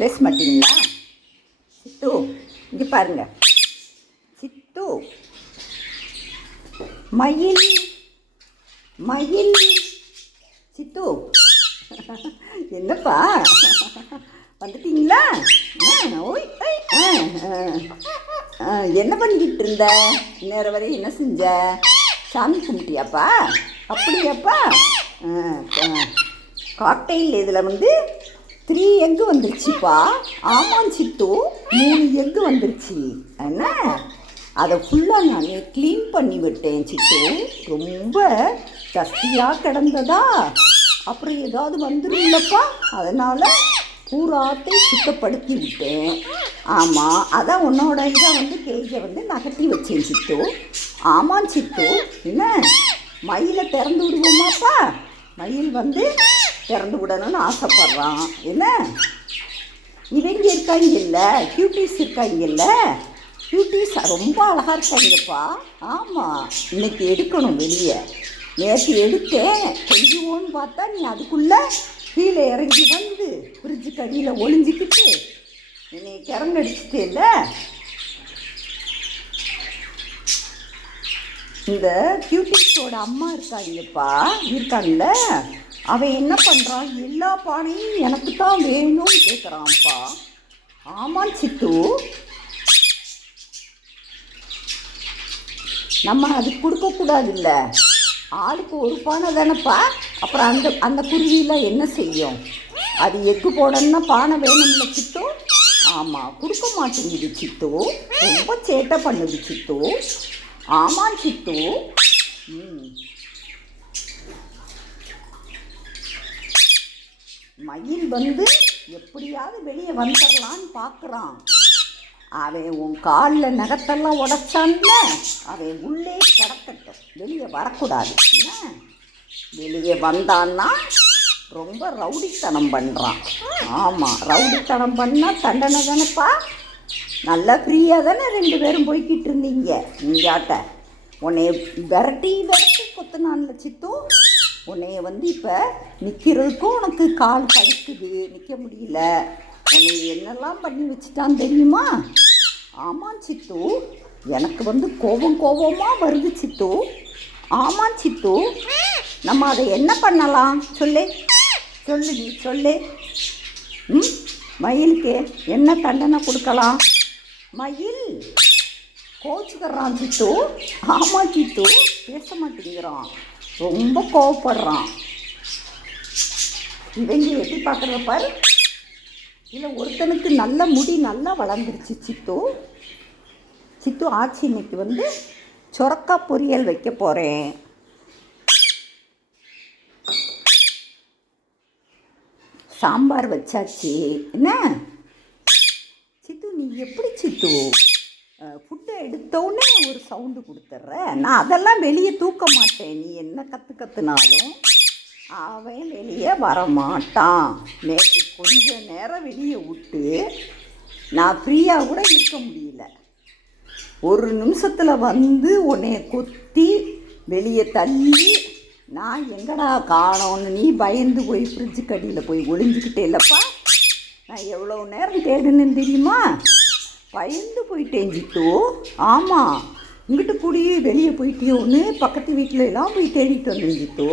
பேச மாட்டீங்களா? சித்து இங்கே பாருங்க. சித்து மயில் மயில். சித்து என்னப்பா வந்துட்டீங்களா? ஓய் என்ன பண்ணிக்கிட்டு இருந்த நேரம் வரை? என்ன செஞ்ச? சாமி கும்பிட்டியாப்பா? அப்படியாப்பா? காக்டெயில் இதில் 3 எக்கு வந்துருச்சுப்பா. ஆமாம் சித்து, 3 எக்கு வந்துருச்சு. என்ன அதை ஃபுல்லாக நான் க்ளீன் பண்ணி விட்டேன் சித்து. ரொம்ப டஸ்டியாக கிடந்ததா, அப்புறம் ஏதாவது வந்துடும்லப்பா, அதனால் பூராத்தையும் சுத்தப்படுத்தி விட்டேன். ஆமாம், அதான் உன்னோட இதை கேஜை நகர்த்தி வச்சேன் சித்து. ஆமாம் சித்து. என்ன மயிலை திறந்து விடுவோமாப்பா? மயில் திறந்து விடணும்னு ஆசைப்பட்றான். என்ன இவங்க இருக்காங்கல்ல, க்யூட்டீஸ் இருக்காங்கல்ல, க்யூட்டீஸ் ரொம்ப அழகாக இருக்காங்கப்பா. ஆமாம், இன்னைக்கு எடுக்கணும் வெளியே. நேற்று எடுத்தேன், கொஞ்சோன்னு பார்த்தா நீ அதுக்குள்ளே கீழே இறங்கி ஃப்ரிட்ஜுக்கு அடியில் ஒளிஞ்சிக்கிட்டு என்னை கிறங்கடிச்சிட்டேல்ல. இந்த க்யூட்டீஸோட அம்மா இருக்காங்கல்ல, அவன் என்ன பண்ணுறான்? எல்லா பானையும் எனக்கு தான் வேணும்னு கேட்குறான்ப்பா. ஆமாம் சித்து, நம்ம அது கொடுக்கக்கூடாதுல்ல. ஆளுக்கு ஒரு பானை தானேப்பா. அப்புறம் அந்த குருவியில் என்ன செய்யும்? அது எக்கு போடணுன்னா பானை வேணும்ல சித்து. ஆமாம், கொடுக்க மாட்டேங்குது சித்து, ரொம்ப சேட்டை பண்ணுது சித்து. ஆமாம் சித்து. மயில் எப்படியாவது வெளியே வந்துடலான்னு பார்க்குறான். அவன் உன் காலில் நகத்தெல்லாம் உடைச்சான்ல, அவன் உள்ளே கிடக்கட்டும், வெளியே வரக்கூடாது. என்ன வெளியே வந்தான்னா ரொம்ப ரவுடித்தனம் பண்ணுறான். ஆமாம், ரவுடித்தனம் பண்ணால் தண்டனை தானேப்பா. நல்லா ஃப்ரீயாக தானே 2 பேரும் போய்கிட்டு இருந்தீங்க இங்காட்ட. உன்னைய விரட்டி கொத்துனான்ல சித்து. உன்னைய இப்போ நிற்கிறதுக்கும் உனக்கு கால் கடுக்குது, நிற்க முடியல. உன்னை என்னெல்லாம் பண்ணி வச்சுட்டான்னு தெரியுமா? ஆமாம் சித்து, எனக்கு கோபமாக வருது சித்து. ஆமாம் சித்து, நம்ம அதை என்ன பண்ணலாம்? சொல்லு நீ சொல்லு. மயிலுக்கு என்ன தண்டனை கொடுக்கலாம்? மயில் கோச்சுக்கிறான் சித்து. ஆமாம் சித்து, பேச மாட்டேங்கிறான், ரொம்ப கோவப்படுறான். இவங்க எப்படி பார்க்குறத பாரு. இல்லை, ஒருத்தனுக்கு நல்ல முடி நல்லா வளர்ந்துருச்சு சித்து. சித்து ஆச்சி இன்னைக்கு சொரக்காய் பொரியல் வைக்க போகிறேன். சாம்பார் வச்சாச்சு. என்ன சித்து, நீ எப்படி சித்து ஃபுட்டை எடுத்தோடனே ஒரு சவுண்டு கொடுத்துட்ற? நான் அதெல்லாம் வெளியே தூக்க மாட்டேன். நீ என்ன கற்றுனாலும் அவன் வெளியே வரமாட்டான். நேற்று கொஞ்ச நேரம் வெளியே விட்டு நான் ஃப்ரீயாக கூட இருக்க முடியல. ஒரு நிமிஷத்தில் உன்னைய கொத்தி வெளியே தள்ளி நான் எங்கடா காணோன்னு நீ பயந்து போய் ஃப்ரிட்ஜுக்கு அடியில் போய் ஒளிஞ்சிக்கிட்டே இல்லைப்பா. நான் எவ்வளோ நேரம் தேடுன்னு தெரியுமா? பயந்து போயிட்டேன் சித்து. ஆமாம், இங்கிட்டு கூடி வெளியே போயிட்டியோன்னு பக்கத்து வீட்டில் எல்லாம் போய் தேடிட்டு வந்தேன் சித்து.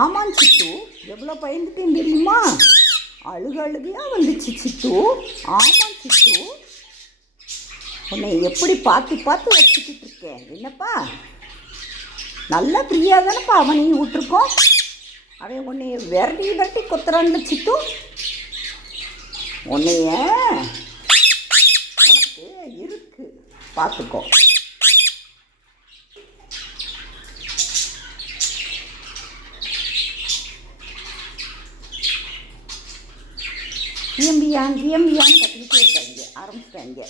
ஆமாம் சித்து, எவ்வளோ பயந்துட்டேன் தெரியுமா? அழுகையாக வந்துச்சு சித்து. ஆமாம் சித்து, உன்னை எப்படி பார்த்து வச்சுக்கிட்டு இருக்கேன். என்னப்பா, நல்லா ஃப்ரீயாக தானேப்பா அவனையும் விட்டுருக்கோம். அவன் உன்னைய விரட்டி கொத்துறான்னு சித்து. உன்னைய உனக்கு இருக்கு, பார்த்துக்கோ. கியம்பியான்னு கட்டிக்கிட்டே இருக்காங்க, ஆரம்பிச்சிட்டாங்க.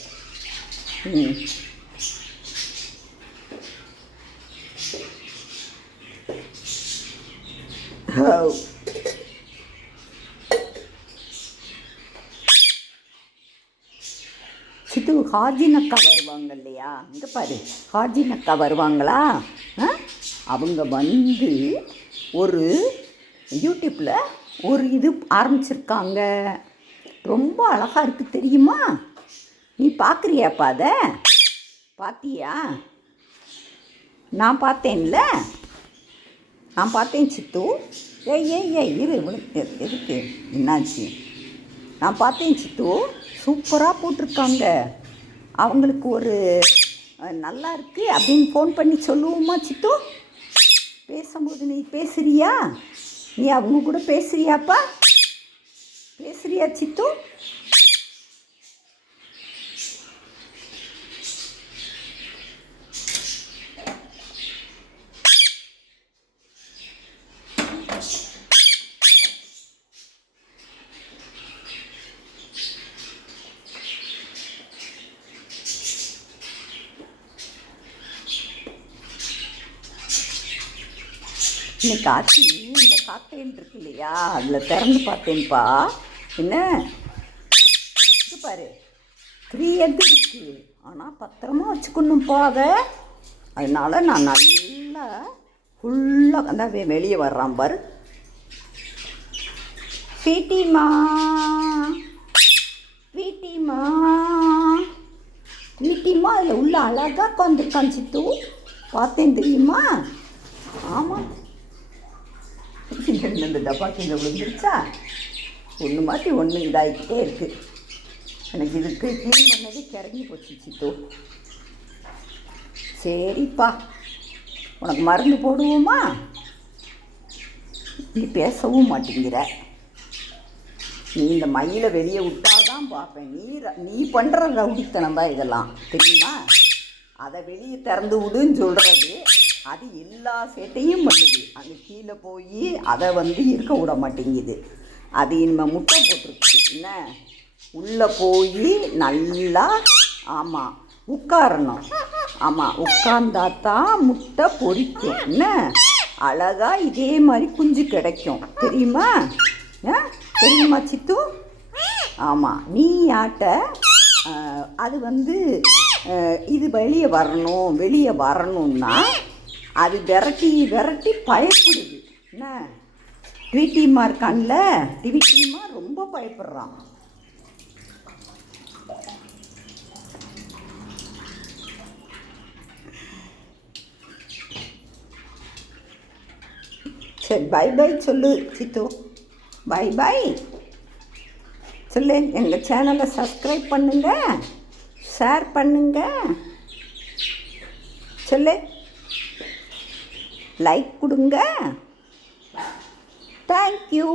சித்து, ஹாஜின் அக்கா வருவாங்க இல்லையா? இங்கே பாரு, ஹாஜின் அக்கா வருவாங்களா? அவங்க ஒரு யூடியூப்பில் ஒரு இது ஆரம்பிச்சிருக்காங்க. ரொம்ப அழகாக இருக்குது தெரியுமா? நீ பார்க்குறியாப்பா அதை? பார்த்தியா? நான் பார்த்தேன்ல, நான் பார்த்தேன் சித்து. ஏய் ஏய் ஏய் இரு எதுக்கு என்னாச்சு? நான் பார்த்தேன் சித்து, சூப்பராக போட்டிருக்காங்க. அவங்களுக்கு ஒரு நல்லா இருக்குது அப்படின்னு ஃபோன் பண்ணி சொல்லுவோமா சித்து? பேசும்போது நீ பேசுறியா? நீ அவங்க கூட பேசுறியாப்பா? பேசுறியா சித்து? இன்னைக்கு ஆச்சு இந்த காக்கைன் இருக்கு இல்லையா, அதில் திறந்து பார்த்தேன்ப்பா. என்ன இது பாரு, 3 எக் இருக்குது. ஆனால் பத்திரமா வச்சுக்கணும்ப்பா அதை. அதனால நான் நல்லா ஃபுல்லாக அந்த வெளியே வர்றான் பாரு. வீட்டிமா வீட்டிமா வீட்டிமா அதில் உள்ள அழகாக உட்காந்துருக்கான் சித்து. பார்த்தேன் தெரியுமா? ஆமாம், இந்த டப்பா கீழே விழுந்துருச்சா? ஒன்று மாற்றி ஒன்று இதாகிக்கிட்டே இருக்குது. எனக்கு இதுக்கு க்ளீன் பண்ணது கிறங்கி போச்சு சித்து. சரிப்பா, உனக்கு மருந்து போடுவோமா? நீ பேசவும் மாட்டேங்கிற. நீ இந்த மயிலை வெளியே விட்டாதான் பார்ப்பேன். நீ பண்ணுற ரவுடித்தனம் தான் இதெல்லாம் தெரியுமா? அதை வெளியே திறந்து விடுன்னு சொல்கிறது, அது எல்லா சேட்டையும் பண்ணுது. அங்கே கீழே போய் அதை இருக்க விட மாட்டேங்குது. அது இனிமேல் முட்டை போட்டுருச்சு. என்ன உள்ளே போய் நல்லா ஆமாம் உட்காரணும். ஆமாம், உட்கார்ந்தாதான் முட்டை பொரிக்கும். என்ன அழகாக இதே மாதிரி குஞ்சு கிடைக்கும் தெரியுமா? தெரியுமா சித்து? ஆமாம், நீ ஆட்ட அது இது வெளியே வரணும்னா அது விரட்டி பயப்படுது. என்ன ட்வீட்டிமா இருக்கான்ல, ட்வீட்டிமா ரொம்ப பயப்படுறான். சரி, பை பை சொல்லு சித்து. பை பை சொல்லு. எங்கள் சேனலை சப்ஸ்கிரைப் பண்ணுங்க, ஷேர் பண்ணுங்க சொல்லு, லைக் கொடுங்க. தேங்க்யூ.